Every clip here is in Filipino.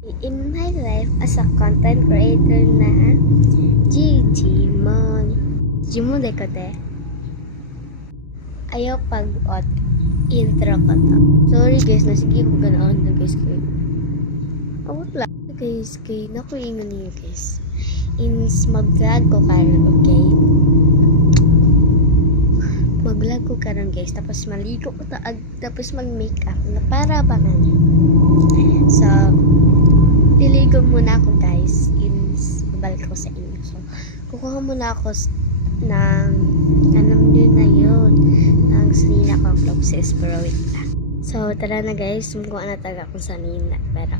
In my life as a content creator na Gigimon. Gigimon de ko te. Ayaw pag-ot intro ko to. Sorry guys, nasige ko ganoon na guys ko. Wala. Guys, kay nakuingon niyo guys. Mag-vlog ko karon, okay? Mag-vlog ko karon guys, tapos maligo ko taag, tapos mag-makeup na para bangan. So, diligo muna ako guys. Babalik ko sa inyo. So, kukuha muna ako ng alam nyo na yun ng sanina ko vlogs pero wait lang. So, tara na guys. Sumukuha na taga akong sanina. Pero,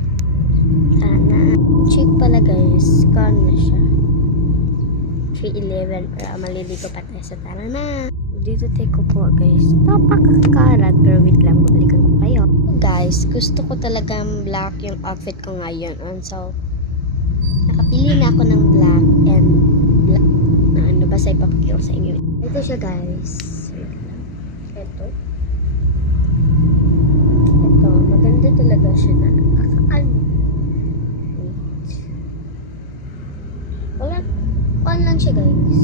tara na. Check pala guys. Gone na siya. 3:11 pero maliligo pa tayo. So, tara na. Dito tayo ko po guys. Napakakarat pero wait lang. Babalikan ko kayo. Guys, gusto ko talagang black yung outfit ko ngayon. So, nakapili na ako ng black and black. Ano ba sa ipapakita ko sa inyo? Ito siya guys. Ito. Ito. Maganda talaga siya na. Wait. Wala lang siya guys.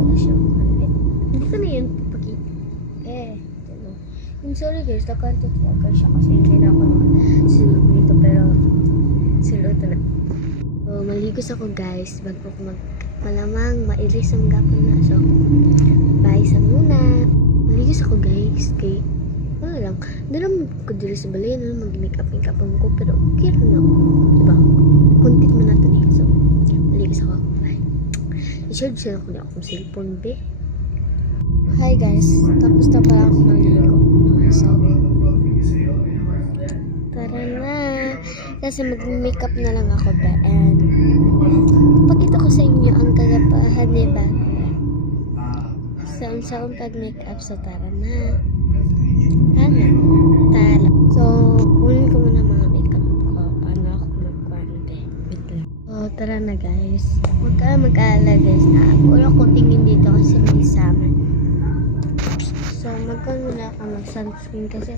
Wala siya. Hindi ko na yun pakita. Sorry guys, nakanto talaga siya kasi hindi na ako silot nito pero silot na. So, maligos ako guys bago ko malamang mailis ang gapon na. So, bye sa muna. Maligos ako guys kay wala lang. Dalam ko dito sa balay na mag-makeup ko pero okay lang ako. Diba? Content mo natin eh. So, maligos ako. Bye. I-share sila ko na akong cellphone be. Hi guys, tapos na pala ako maligo. So, tara na. Kasi mag-makeup na lang ako ba. And, pakita ko sa inyo ang kagapahan, diba? Saan pag-makeup. So, tara na. Tara. So, kunin ko muna mga makeup ko. Paano ako mag-quante. So, tara na guys. Mag-aala guys na. Puro ko tingin dito kasi may summer. So, magkaroon na ako mag-sunscreen kasi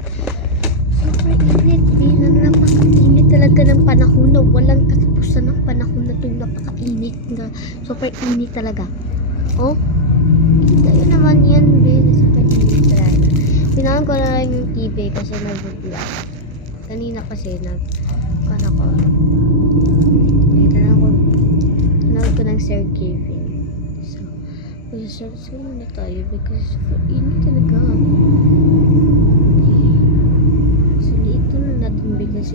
super init din. Napaka-init talaga ng panahon na walang katapusan ng panahon na itong napaka-init na super init talaga. Oh, kita yun naman yan, babe. Super init talaga. Pinaan ko na lang yung TV kasi nag-vlog. Kanina kasi nanood ko ng Sir Kevin. Mag-search ko muna tayo because init talaga. So, ito na natin because